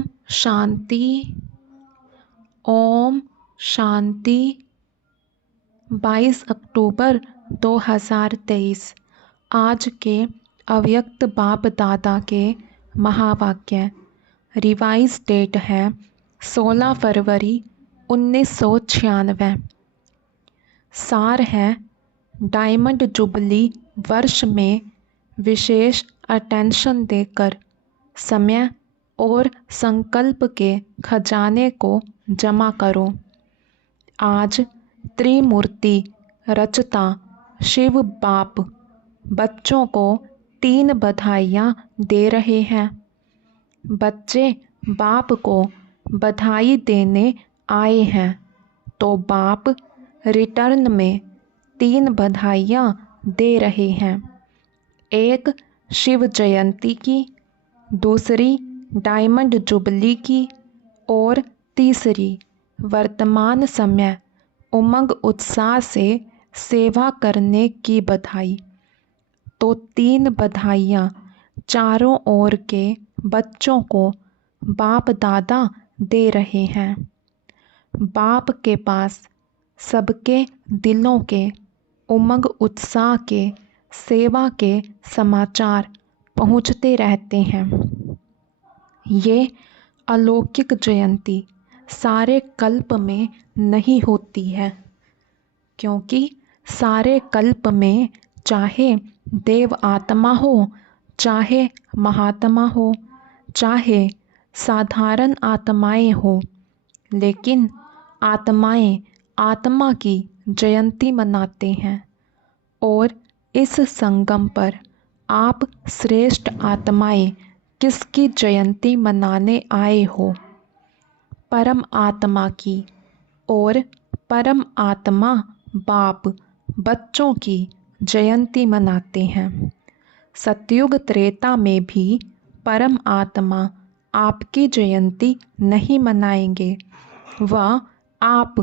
ओम शांति। ओम शांति। 22 अक्टूबर 2023। आज के अव्यक्त बाप दादा के महावाक्य। रिवाइज डेट है 16 फरवरी 1996। सार है, डायमंड जुबली वर्ष में विशेष अटेंशन देकर समय और संकल्प के खजाने को जमा करो। आज त्रिमूर्ति रचता शिव बाप बच्चों को 3 बधाइयाँ दे रहे हैं। बच्चे बाप को बधाई देने आए हैं तो बाप रिटर्न में 3 बधाइयाँ दे रहे हैं। एक शिव जयंती की, दूसरी डायमंड जुबली की और तीसरी वर्तमान समय उमंग उत्साह से सेवा करने की बधाई। तो 3 बधाइयाँ चारों ओर के बच्चों को बाप दादा दे रहे हैं। बाप के पास सबके दिलों के उमंग उत्साह के सेवा के समाचार पहुँचते रहते हैं। ये अलौकिक जयंती सारे कल्प में नहीं होती है, क्योंकि सारे कल्प में चाहे देव आत्मा हो, चाहे महात्मा हो, चाहे साधारण आत्माएं हो, लेकिन आत्माएं आत्मा की जयंती मनाते हैं। और इस संगम पर आप श्रेष्ठ आत्माएं किसकी जयंती मनाने आए हो? परम आत्मा की। और परम आत्मा बाप बच्चों की जयंती मनाते हैं। सतयुग त्रेता में भी परम आत्मा आपकी जयंती नहीं मनाएंगे। वह आप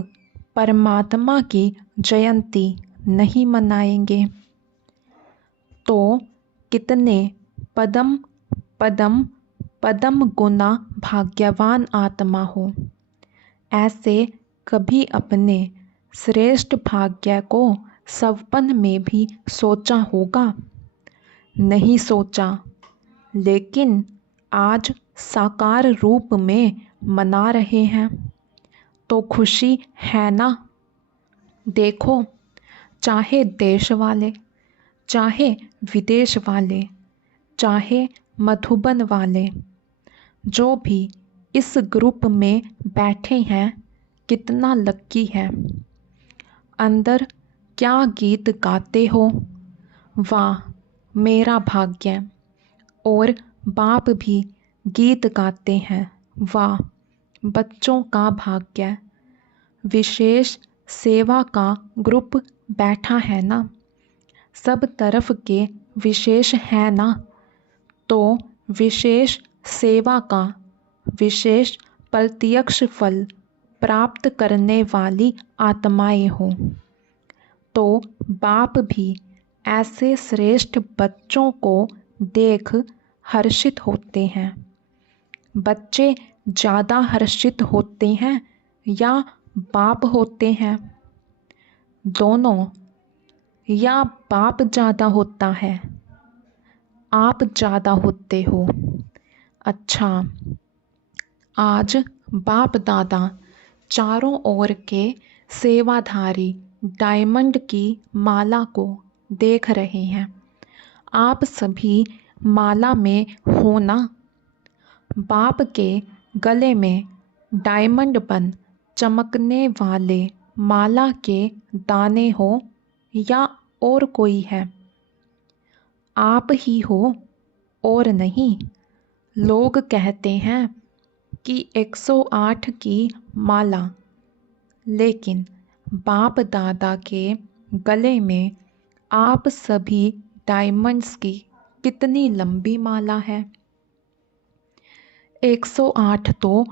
परमात्मा की जयंती नहीं मनाएंगे। तो कितने पदम पदम पदम गुना भाग्यवान आत्मा हो। ऐसे कभी अपने श्रेष्ठ भाग्य को सपन में भी सोचा होगा? नहीं सोचा, लेकिन आज साकार रूप में मना रहे हैं तो खुशी है ना। देखो, चाहे देश वाले, चाहे विदेश वाले, चाहे मधुबन वाले, जो भी इस ग्रुप में बैठे हैं, कितना लक्की है। अंदर क्या गीत गाते हो, वाह मेरा भाग्य। और बाप भी गीत गाते हैं, वाह बच्चों का भाग्य। विशेष सेवा का ग्रुप बैठा है ना, सब तरफ के विशेष है ना, तो विशेष सेवा का विशेष प्रत्यक्ष फल प्राप्त करने वाली आत्माएं हो। तो बाप भी ऐसे श्रेष्ठ बच्चों को देख हर्षित होते हैं। बच्चे ज़्यादा हर्षित होते हैं या बाप होते हैं? दोनों। या बाप ज़्यादा होता है? आप ज़्यादा होते हो। अच्छा, आज बाप दादा चारों ओर के सेवाधारी डायमंड की माला को देख रहे हैं। आप सभी माला में हो ना? बाप के गले में डायमंड बन चमकने वाले माला के दाने हो या और कोई है? आप ही हो और नहीं। लोग कहते हैं कि 108 की माला, लेकिन बाप दादा के गले में आप सभी डायमंड्स की कितनी लंबी माला है। 108 तो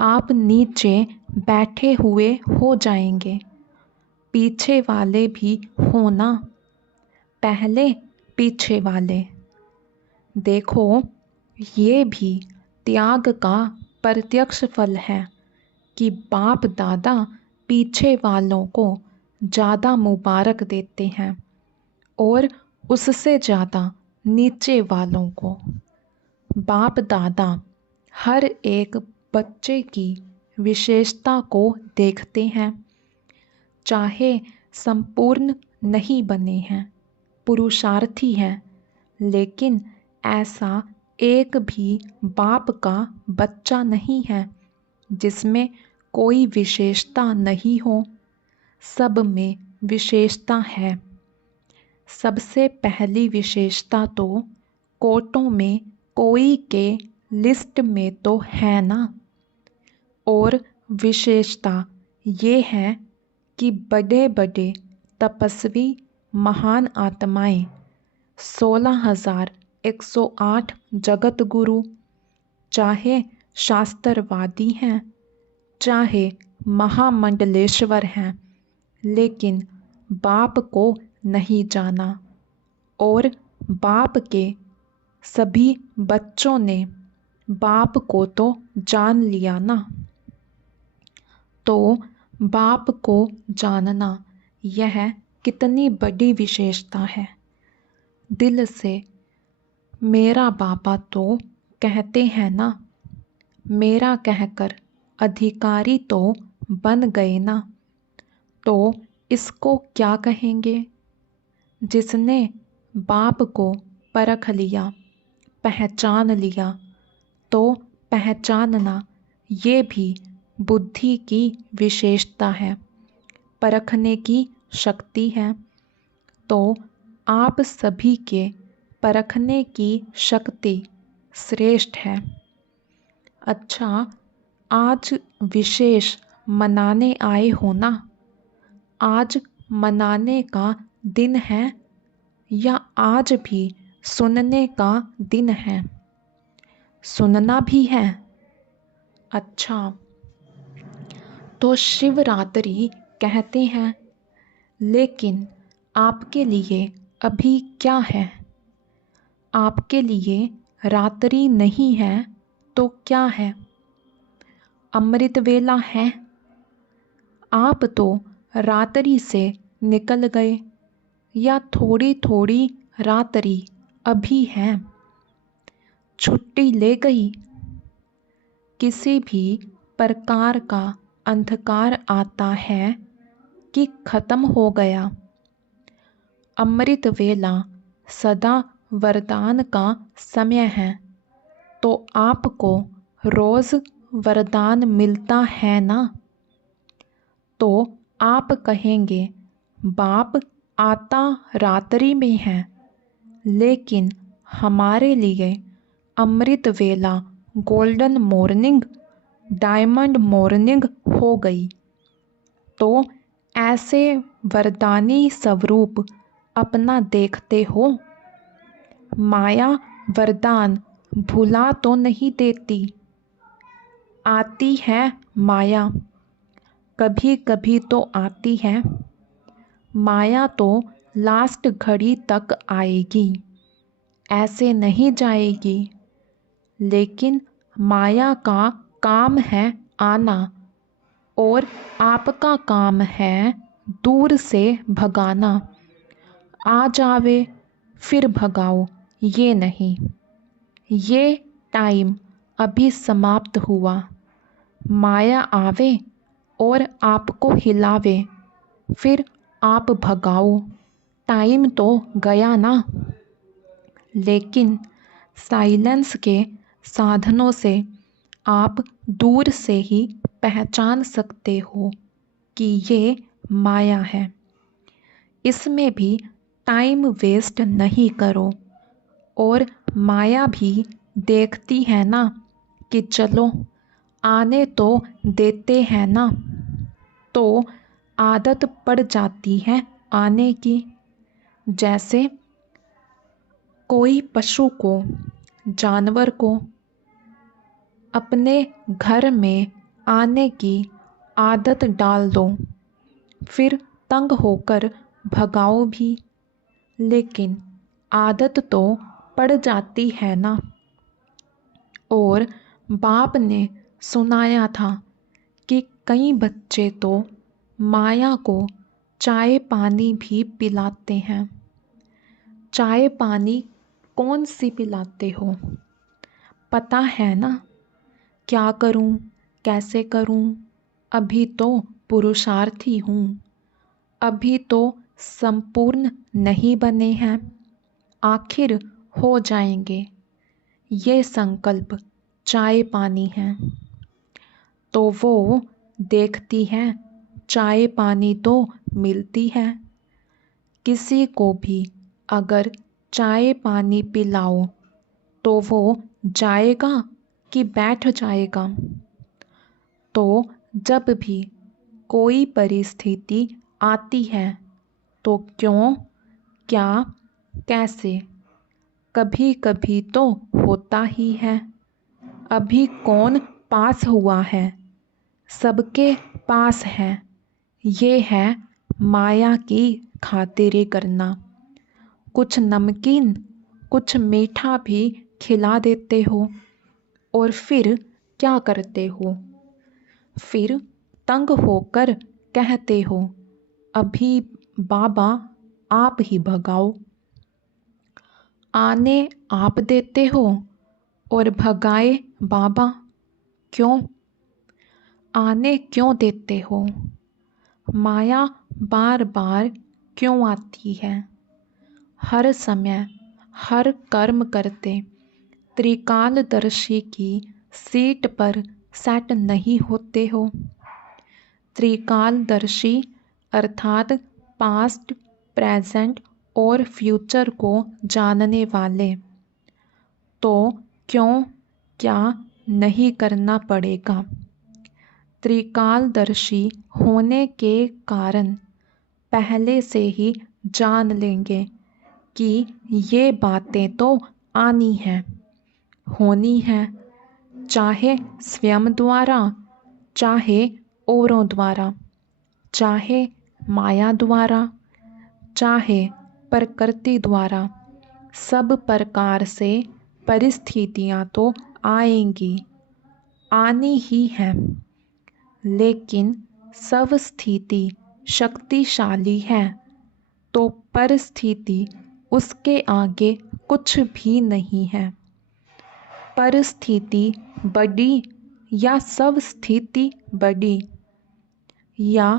आप नीचे बैठे हुए हो जाएंगे। पीछे वाले भी हो ना, पहले पीछे वाले। देखो, ये भी त्याग का प्रत्यक्ष फल है कि बाप दादा पीछे वालों को ज़्यादा मुबारक देते हैं और उससे ज़्यादा नीचे वालों को। बाप दादा हर एक बच्चे की विशेषता को देखते हैं, चाहे संपूर्ण नहीं बने हैं, पुरुषार्थी हैं, लेकिन ऐसा एक भी बाप का बच्चा नहीं है जिसमें कोई विशेषता नहीं हो। सब में विशेषता है। सबसे पहली विशेषता तो कोटों में कोई के लिस्ट में तो है ना। और विशेषता ये है कि बड़े बड़े तपस्वी महान आत्माएं 16,108 जगत गुरु, चाहे शास्त्रवादी हैं, चाहे महामंडलेश्वर हैं, लेकिन बाप को नहीं जाना। और बाप के सभी बच्चों ने बाप को तो जान लिया ना। तो बाप को जानना यह कितनी बड़ी विशेषता है। दिल से मेरा बाबा तो कहते हैं ना, मेरा कहकर अधिकारी तो बन गए ना। तो इसको क्या कहेंगे? जिसने बाप को परख लिया, पहचान लिया, तो पहचानना ये भी बुद्धि की विशेषता है, परखने की शक्ति है। तो आप सभी के परखने की शक्ति श्रेष्ठ है। अच्छा, आज विशेष मनाने आए हो ना? आज मनाने का दिन है या आज भी सुनने का दिन है? सुनना भी है। अच्छा, तो शिवरात्रि कहते हैं, लेकिन आपके लिए अभी क्या है? आपके लिए रात्रि नहीं है तो क्या है? अमृत वेला है। आप तो रात्रि से निकल गए, या थोड़ी थोड़ी रात्रि अभी है। छुट्टी ले गई। किसी भी प्रकार का अंधकार आता है कि खत्म हो गया। अमृत वेला सदा वरदान का समय है, तो आपको रोज़ वरदान मिलता है ना। तो आप कहेंगे बाप आता रात्रि में है, लेकिन हमारे लिए अमृत वेला गोल्डन मॉर्निंग, डायमंड मॉर्निंग हो गई। तो ऐसे वरदानी स्वरूप अपना देखते हो। माया वरदान भुला तो नहीं देती। आती है माया, कभी कभी तो आती है। माया तो लास्ट घड़ी तक आएगी, ऐसे नहीं जाएगी। लेकिन माया का काम है आना, और आपका काम है दूर से भगाना। आ जावे फिर भगाओ, ये नहीं। ये टाइम अभी समाप्त हुआ। माया आवे और आपको हिलावे, फिर आप भगाओ, टाइम तो गया ना। लेकिन साइलेंस के साधनों से आप दूर से ही पहचान सकते हो कि ये माया है। इसमें भी टाइम वेस्ट नहीं करो। और माया भी देखती है ना कि चलो आने तो देते हैं ना, तो आदत पड़ जाती है आने की। जैसे कोई पशु को, जानवर को अपने घर में आने की आदत डाल दो, फिर तंग होकर भगाओ भी, लेकिन आदत तो पड़ जाती है ना। और बाप ने सुनाया था कि कई बच्चे तो माया को चाय पानी भी पिलाते हैं। चाय पानी कौन सी पिलाते हो? पता है ना? क्या करूं, कैसे करूं? अभी तो पुरुषार्थी हूं, अभी तो संपूर्ण नहीं बने हैं, आखिर हो जाएंगे। ये संकल्प चाय पानी है। तो वो देखती है, चाय पानी तो मिलती है। किसी को भी अगर चाय पानी पिलाओ तो वो जाएगा कि बैठ जाएगा? तो जब भी कोई परिस्थिति आती है तो क्यों, क्या, कैसे, कभी कभी तो होता ही है। अभी कौन पास हुआ है? सबके पास है। ये है माया की खातिरी करना। कुछ नमकीन, कुछ मीठा भी खिला देते हो और फिर क्या करते हो? फिर तंग होकर कहते हो, अभी बाबा आप ही भगाओ। आने आप देते हो और भगाए बाबा। क्यों? आने क्यों देते हो? माया बार बार क्यों आती है? हर समय हर कर्म करते त्रिकालदर्शी की सीट पर सेट नहीं होते हो। त्रिकालदर्शी अर्थात पास्ट, प्रेजेंट और फ्यूचर को जानने वाले। तो क्यों, क्या नहीं करना पड़ेगा? त्रिकालदर्शी होने के कारण पहले से ही जान लेंगे कि ये बातें तो आनी हैं, होनी हैं, चाहे स्वयं द्वारा, चाहे औरों द्वारा, चाहे माया द्वारा, चाहे प्रकृति द्वारा। सब प्रकार से परिस्थितियां तो आएंगी, आनी ही है। लेकिन सब स्थिति शक्तिशाली है तो परिस्थिति उसके आगे कुछ भी नहीं है। परिस्थिति बड़ी या सब स्थिति बड़ी, या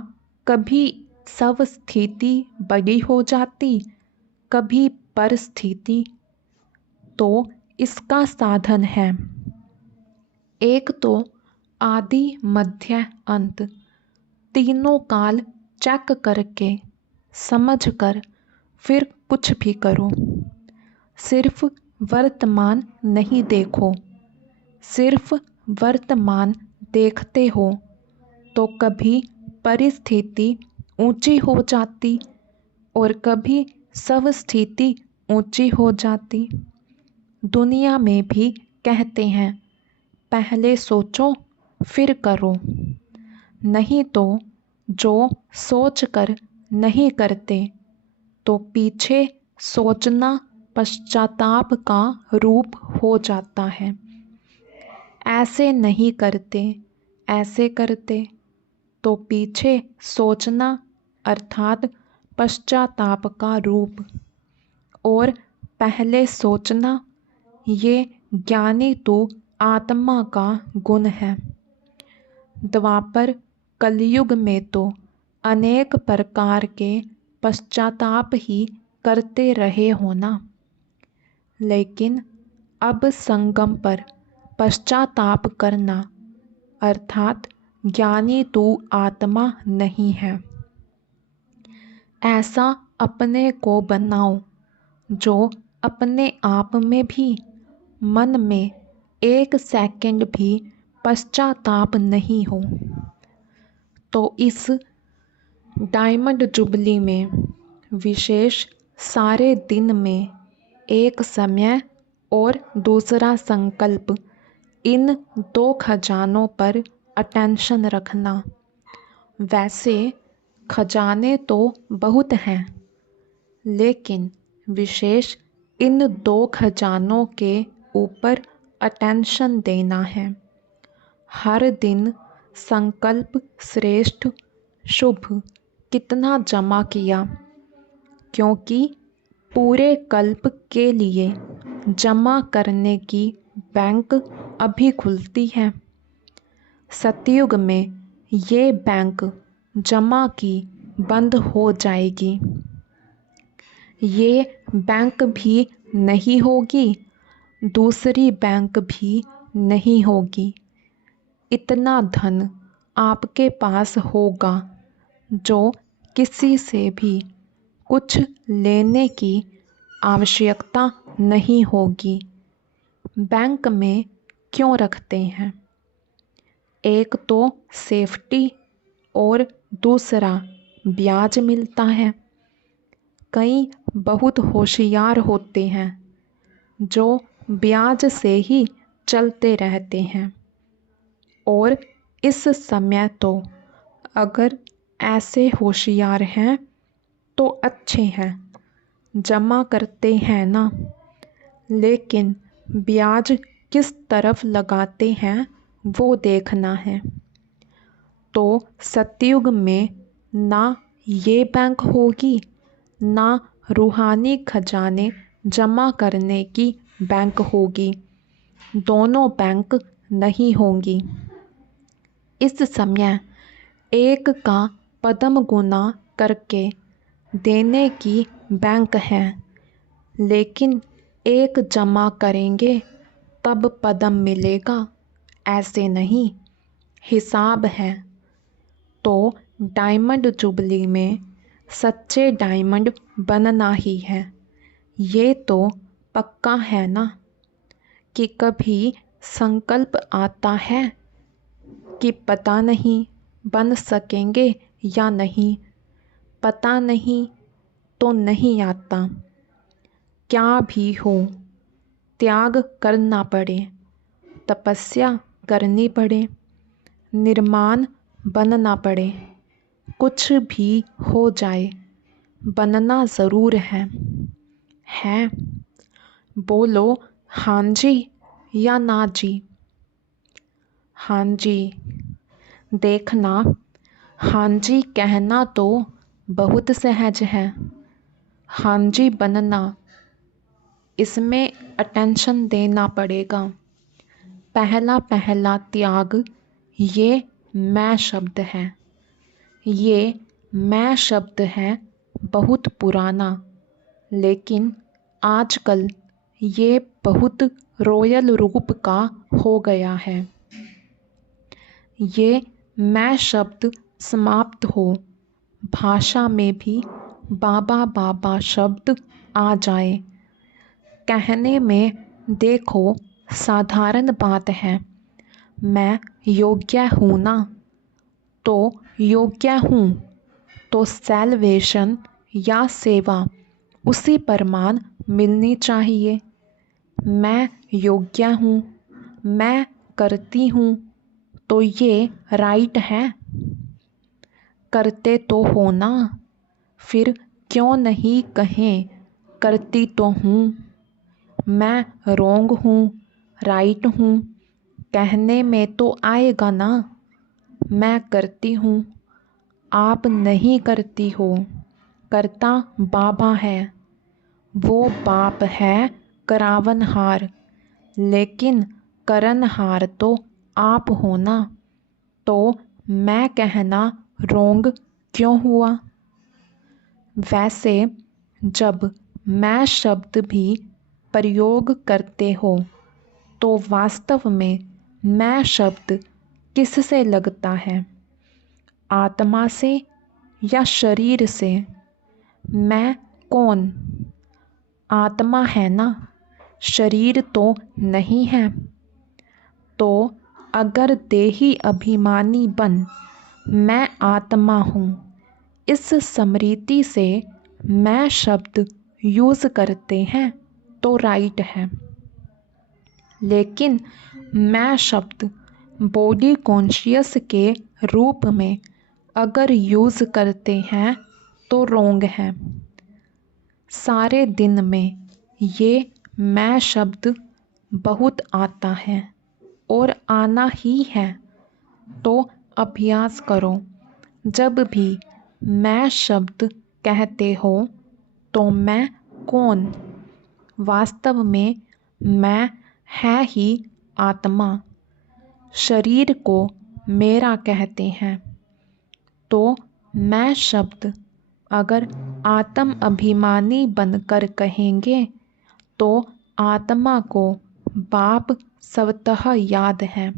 कभी सब स्थिति बड़ी हो जाती, कभी परिस्थिति। तो इसका साधन है, एक तो आदि मध्य अंत तीनों काल चेक करके समझ कर फिर कुछ भी करो। सिर्फ वर्तमान नहीं देखो। सिर्फ वर्तमान देखते हो तो कभी परिस्थिति ऊंची हो जाती और कभी सब स्थिति ऊंची हो जाती। दुनिया में भी कहते हैं, पहले सोचो फिर करो। नहीं तो जो सोच कर नहीं करते तो पीछे सोचना पश्चाताप का रूप हो जाता है। ऐसे नहीं करते, ऐसे करते तो पीछे सोचना अर्थात पश्चाताप का रूप, और पहले सोचना ये ज्ञानी तो आत्मा का गुण है। द्वापर कलयुग में तो अनेक प्रकार के पश्चाताप ही करते रहे हो ना। लेकिन अब संगम पर पश्चाताप करना अर्थात ज्ञानी तू आत्मा नहीं है। ऐसा अपने को बनाओ जो अपने आप में भी मन में एक सेकंड भी पश्चाताप नहीं हो। तो इस डायमंड जुबली में विशेष सारे दिन में एक समय और दूसरा संकल्प, इन दो खजानों पर अटेंशन रखना। वैसे खजाने तो बहुत हैं, लेकिन विशेष इन दो खजानों के ऊपर अटेंशन देना है। हर दिन संकल्प श्रेष्ठ शुभ कितना जमा किया, क्योंकि पूरे कल्प के लिए जमा करने की बैंक अभी खुलती है। सतयुग में ये बैंक जमा की बंद हो जाएगी। ये बैंक भी नहीं होगी, दूसरी बैंक भी नहीं होगी। इतना धन आपके पास होगा जो किसी से भी कुछ लेने की आवश्यकता नहीं होगी। बैंक में क्यों रखते हैं? एक तो सेफ्टी और दूसरा ब्याज मिलता है। कई बहुत होशियार होते हैं जो ब्याज से ही चलते रहते हैं। और इस समय तो अगर ऐसे होशियार हैं तो अच्छे हैं, जमा करते हैं ना। लेकिन ब्याज किस तरफ लगाते हैं वो देखना है। तो सतयुग में ना ये बैंक होगी, ना रूहानी खजाने जमा करने की बैंक होगी। दोनों बैंक नहीं होंगी। इस समय एक का पदम गुना करके देने की बैंक है, लेकिन एक जमा करेंगे तब पदम मिलेगा, ऐसे नहीं। हिसाब है। तो डायमंड जुबली में सच्चे डायमंड बनना ही है। ये तो पक्का है ना कि कभी संकल्प आता है कि पता नहीं बन सकेंगे या नहीं। पता नहीं तो नहीं आता। क्या भी हो, त्याग करना पड़े, तपस्या करनी पड़े, निर्माण बनना पड़े, कुछ भी हो जाए, बनना ज़रूर है। बोलो हाँ जी या ना जी? हाँ जी। देखना, हाँ जी कहना तो बहुत सहज है। हाँ जी बनना, इसमें अटेंशन देना पड़ेगा। पहला पहला त्याग ये मैं शब्द है। ये मैं शब्द है बहुत पुराना, लेकिन आजकल ये बहुत रॉयल रूप का हो गया है। ये मैं शब्द समाप्त हो, भाषा में भी बाबा बाबा शब्द आ जाए। कहने में देखो साधारण बात है, मैं योग्य हूँ ना, तो योग्य हूँ तो सैल्वेशन या सेवा उसी परमान मिलनी चाहिए। मैं योग्य हूँ, मैं करती हूँ, तो ये राइट है। करते तो हो ना, फिर क्यों नहीं कहें करती तो हूँ। मैं रोंग हूँ, राइट हूँ, कहने में तो आएगा ना। मैं करती हूँ, आप नहीं करती हो, करता बाबा है। वो बाप है करावनहार, लेकिन करनहार तो आप हो ना। तो मैं कहना रोंग क्यों हुआ? वैसे जब मैं शब्द भी प्रयोग करते हो तो वास्तव में मैं शब्द किससे लगता है? आत्मा से या शरीर से? मैं कौन? आत्मा है ना, शरीर तो नहीं है। तो अगर देही अभिमानी बन मैं आत्मा हूँ, इस स्मृति से मैं शब्द यूज़ करते हैं तो राइट है। लेकिन मैं शब्द बॉडी कॉन्शियस के रूप में अगर यूज़ करते हैं तो रोंग है। सारे दिन में ये मैं शब्द बहुत आता है और आना ही है। तो अभ्यास करो। जब भी मैं शब्द कहते हो तो मैं कौन? वास्तव में मैं है ही आत्मा। शरीर को मेरा कहते हैं। तो मैं शब्द अगर आत्म अभिमानी बनकर कहेंगे तो आत्मा को बाप स्वतः याद है।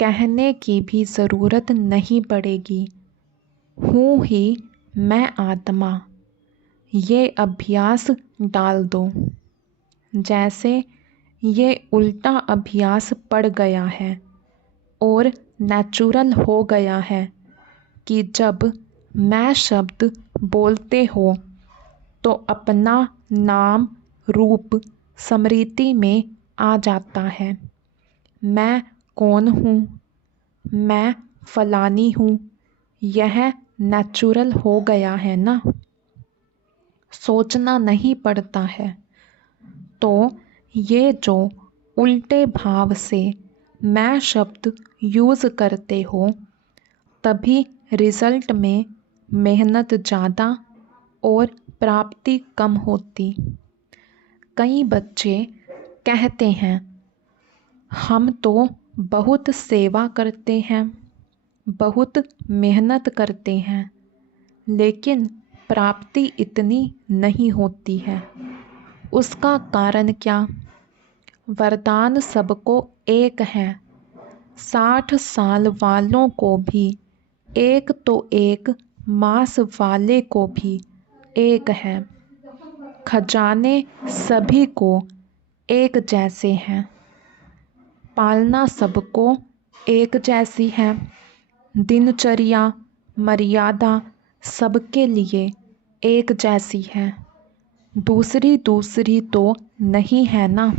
कहने की भी ज़रूरत नहीं पड़ेगी। हूँ ही मैं आत्मा। ये अभ्यास डाल दो। जैसे ये उल्टा अभ्यास पड़ गया है और नेचुरल हो गया है कि जब मैं शब्द बोलते हो तो अपना नाम रूप स्मृति में आ जाता है। मैं कौन हूँ? मैं फलानी हूँ। यह नेचुरल हो गया है ना। सोचना नहीं पड़ता है। तो ये जो उल्टे भाव से मैं शब्द यूज़ करते हो तभी रिज़ल्ट में मेहनत ज़्यादा और प्राप्ति कम होती। कई बच्चे कहते हैं हम तो बहुत सेवा करते हैं, बहुत मेहनत करते हैं, लेकिन प्राप्ति इतनी नहीं होती है। उसका कारण क्या? वरदान सबको एक है। 60 साल वालों को भी एक तो एक, मांस वाले को भी एक है। खजाने सभी को एक जैसे हैं। पालना सबको एक जैसी है। दिनचर्या मर्यादा सबके लिए एक जैसी है। दूसरी दूसरी तो नहीं है ना।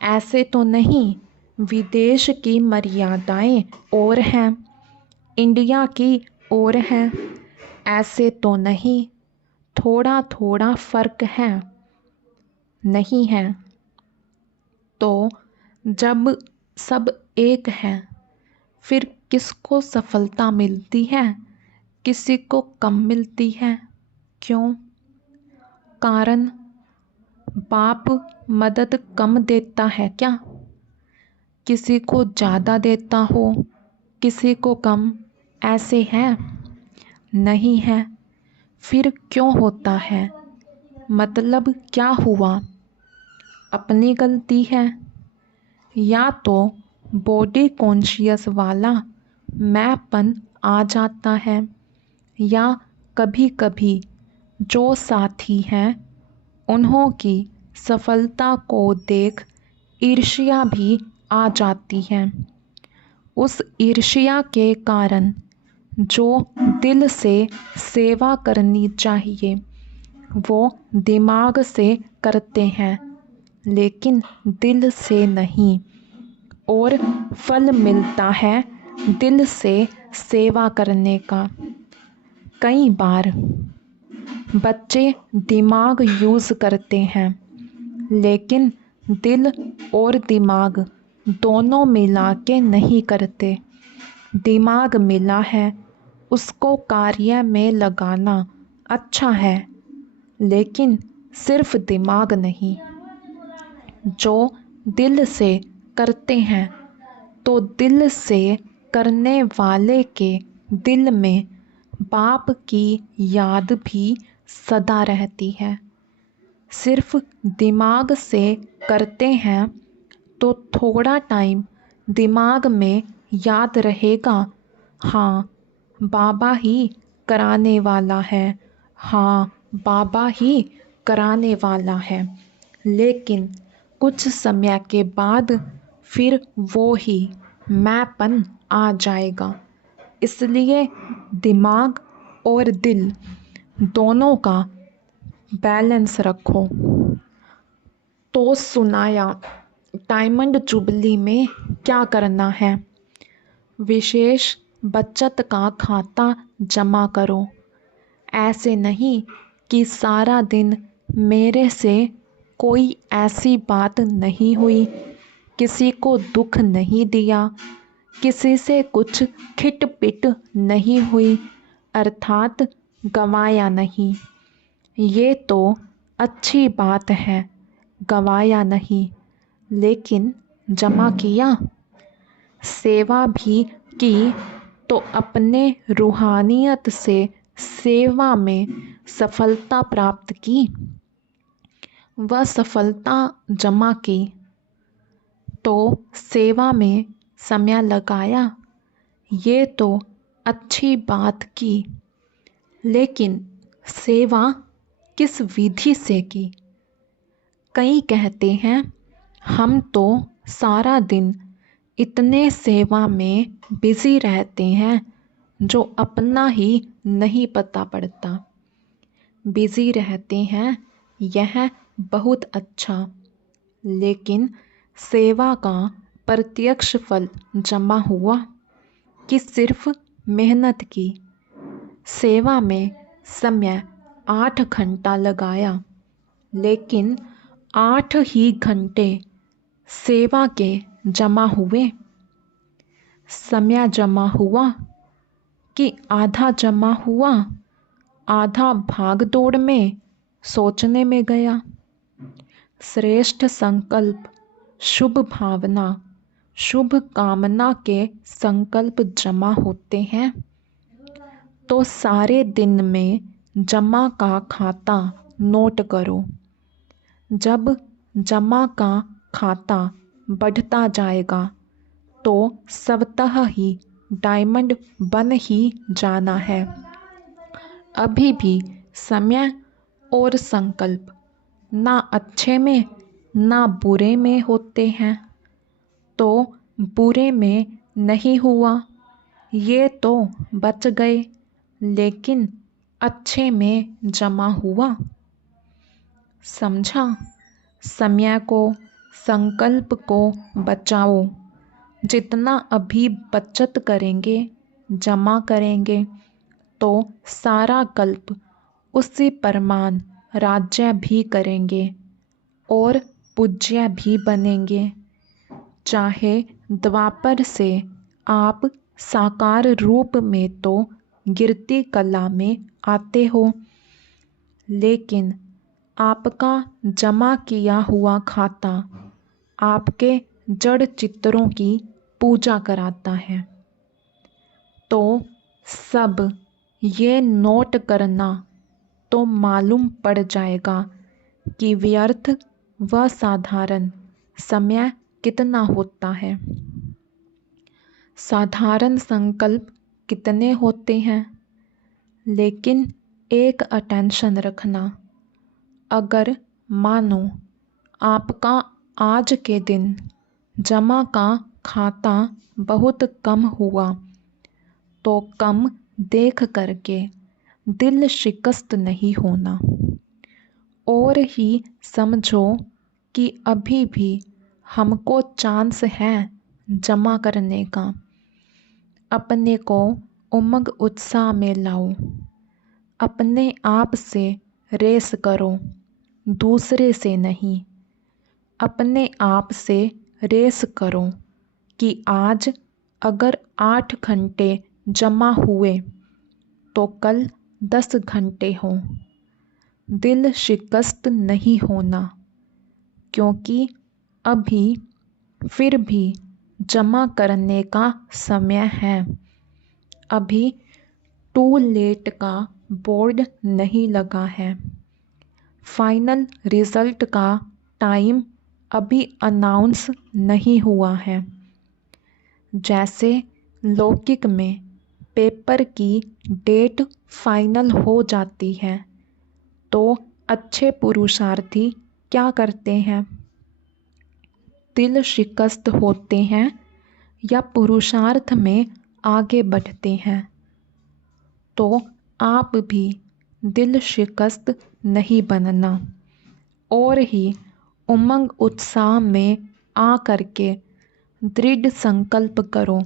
ऐसे तो नहीं विदेश की मर्यादाएं और हैं, इंडिया की और हैं। ऐसे तो नहीं थोड़ा थोड़ा फर्क है। नहीं है। तो जब सब एक है फिर किसको सफलता मिलती है, किसी को कम मिलती है? क्यों? कारण बाप मदद कम देता है क्या? किसी को ज़्यादा देता हो, किसी को कम, ऐसे है? नहीं है। फिर क्यों होता है? मतलब क्या हुआ? अपनी गलती है। या तो बॉडी कॉन्शियस वाला मैंपन आ जाता है, या कभी कभी जो साथी हैं उन्हों की सफलता को देख ईर्ष्या भी आ जाती है। उस ईर्ष्या के कारण जो दिल से सेवा करनी चाहिए वो दिमाग से करते हैं, लेकिन दिल से नहीं। और फल मिलता है दिल से सेवा करने का। कई बार बच्चे दिमाग यूज़ करते हैं, लेकिन दिल और दिमाग दोनों मिला के नहीं करते। दिमाग मिला है, उसको कार्य में लगाना अच्छा है, लेकिन सिर्फ दिमाग नहीं। जो दिल से करते हैं तो दिल से करने वाले के दिल में बाप की याद भी सदा रहती है। सिर्फ दिमाग से करते हैं तो थोड़ा टाइम दिमाग में याद रहेगा, हाँ बाबा ही कराने वाला है, हाँ बाबा ही कराने वाला है। लेकिन कुछ समय के बाद फिर वो ही मैंपन आ जाएगा। इसलिए दिमाग और दिल दोनों का बैलेंस रखो। तो सुनाया डायमंड जुबली में क्या करना है? विशेष बचत का खाता जमा करो। ऐसे नहीं कि सारा दिन मेरे से कोई ऐसी बात नहीं हुई, किसी को दुख नहीं दिया, किसी से कुछ खिटपिट नहीं हुई, अर्थात गंवाया नहीं। ये तो अच्छी बात है, गंवाया नहीं, लेकिन जमा किया, सेवा भी की तो अपने रूहानियत से सेवा में सफलता प्राप्त की। वह सफलता जमा की तो सेवा में समय लगाया, ये तो अच्छी बात की, लेकिन सेवा किस विधि से की? कई कहते हैं हम तो सारा दिन इतने सेवा में बिजी रहते हैं जो अपना ही नहीं पता पड़ता। बिजी रहते हैं, यह बहुत अच्छा, लेकिन सेवा का प्रत्यक्ष फल जमा हुआ कि सिर्फ मेहनत की? सेवा में समय 8 घंटा लगाया, लेकिन 8 ही घंटे सेवा के जमा हुए। समय जमा हुआ कि आधा जमा हुआ, आधा भाग दौड़ में सोचने में गया। श्रेष्ठ संकल्प, शुभ भावना, शुभ कामना के संकल्प जमा होते हैं तो सारे दिन में जमा का खाता नोट करो। जब जमा का खाता बढ़ता जाएगा तो स्वतः ही डायमंड बन ही जाना है। अभी भी समय और संकल्प ना अच्छे में ना बुरे में होते हैं, तो बुरे में नहीं हुआ ये तो बच गए, लेकिन अच्छे में जमा हुआ। समझा? समय को, संकल्प को बचाओ। जितना अभी बचत करेंगे, जमा करेंगे, तो सारा कल्प उसी परमान राज्य भी करेंगे और पूज्य भी बनेंगे। चाहे द्वापर से आप साकार रूप में तो गिरती कला में आते हो, लेकिन आपका जमा किया हुआ खाता आपके जड़ चित्रों की पूजा कराता है। तो सब ये नोट करना तो मालूम पड़ जाएगा कि व्यर्थ व साधारण समय कितना होता है। साधारण संकल्प कितने होते हैं, लेकिन एक अटेंशन रखना, अगर मानो आपका आज के दिन जमा का खाता बहुत कम हुआ तो कम देख करके दिल शिकस्त नहीं होना, और ही समझो कि अभी भी हमको चांस है जमा करने का। अपने को उमंग उत्साह में लाओ, अपने आप से रेस करो, दूसरे से नहीं। अपने आप से रेस करो कि आज अगर 8 घंटे जमा हुए तो कल 10 घंटे हों। दिल शिकस्त नहीं होना, क्योंकि अभी फिर भी जमा करने का समय है। अभी टू लेट का बोर्ड नहीं लगा है। फाइनल रिजल्ट का टाइम अभी अनाउंस नहीं हुआ है। जैसे लौकिक में पेपर की डेट फाइनल हो जाती है तो अच्छे पुरुषार्थी क्या करते हैं? दिल शिकस्त होते हैं या पुरुषार्थ में आगे बढ़ते हैं? तो आप भी दिल शिकस्त नहीं बनना, और ही उमंग उत्साह में आ करके दृढ़ संकल्प करो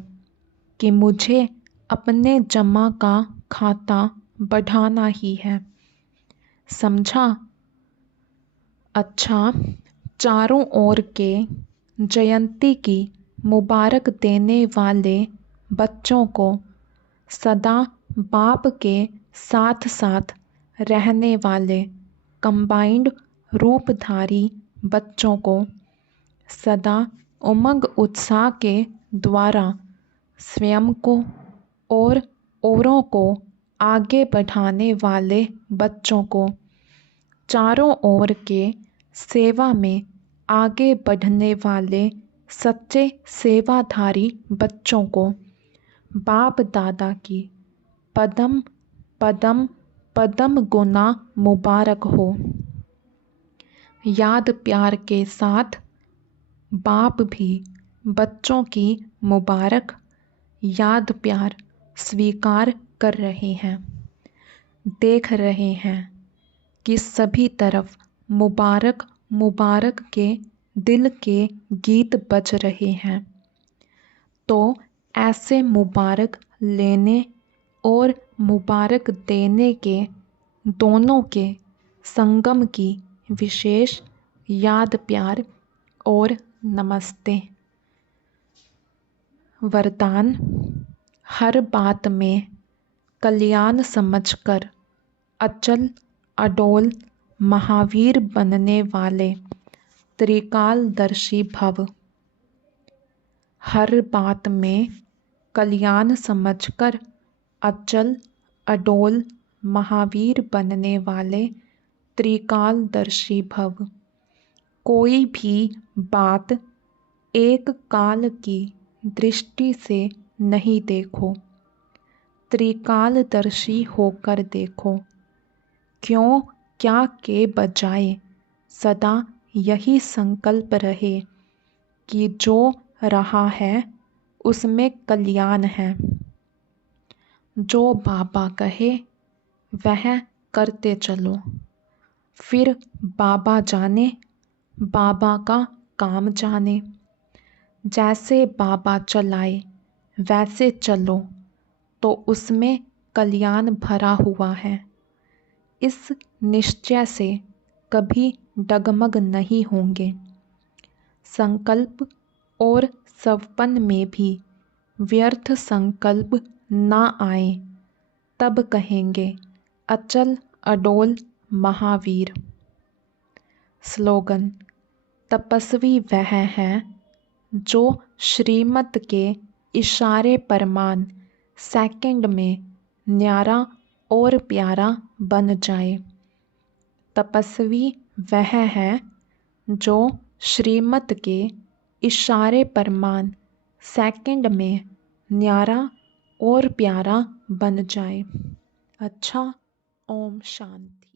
कि मुझे अपने जमा का खाता बढ़ाना ही है। समझा? अच्छा, चारों ओर के जयंती की मुबारक देने वाले बच्चों को, सदा बाप के साथ साथ रहने वाले कंबाइंड रूपधारी बच्चों को, सदा उमंग उत्साह के द्वारा स्वयं को और औरों को आगे बढ़ाने वाले बच्चों को, चारों ओर के सेवा में आगे बढ़ने वाले सच्चे सेवाधारी बच्चों को बाप दादा की पदम पदम पदम गुना मुबारक हो। याद प्यार के साथ बाप भी बच्चों की मुबारक याद प्यार स्वीकार कर रहे हैं। देख रहे हैं कि सभी तरफ मुबारक मुबारक के दिल के गीत बज रहे हैं। तो ऐसे मुबारक लेने और मुबारक देने के दोनों के संगम की विशेष याद प्यार और नमस्ते। वरदान: हर बात में कल्याण समझकर अचल अडोल महावीर बनने वाले त्रिकालदर्शी भव। हर बात में कल्याण समझकर अचल अडोल महावीर बनने वाले त्रिकालदर्शी भव। कोई भी बात एक काल की दृष्टि से नहीं देखो, त्रिकालदर्शी होकर देखो। क्यों क्या के बजाय सदा यही संकल्प रहे कि जो रहा है उसमें कल्याण है। जो बाबा कहे वह करते चलो, फिर बाबा जाने, बाबा का काम जाने। जैसे बाबा चलाए वैसे चलो तो उसमें कल्याण भरा हुआ है। इस निश्चय से कभी डगमग नहीं होंगे। संकल्प और सवपन में भी व्यर्थ संकल्प ना आए, तब कहेंगे अचल अडोल महावीर। स्लोगन: तपस्वी वह है जो श्रीमत के इशारे परमान सेकंड में न्यारा और प्यारा बन जाए। तपस्वी वह है जो श्रीमत के इशारे परमान सेकंड में न्यारा और प्यारा बन जाए। अच्छा, ओम शांति।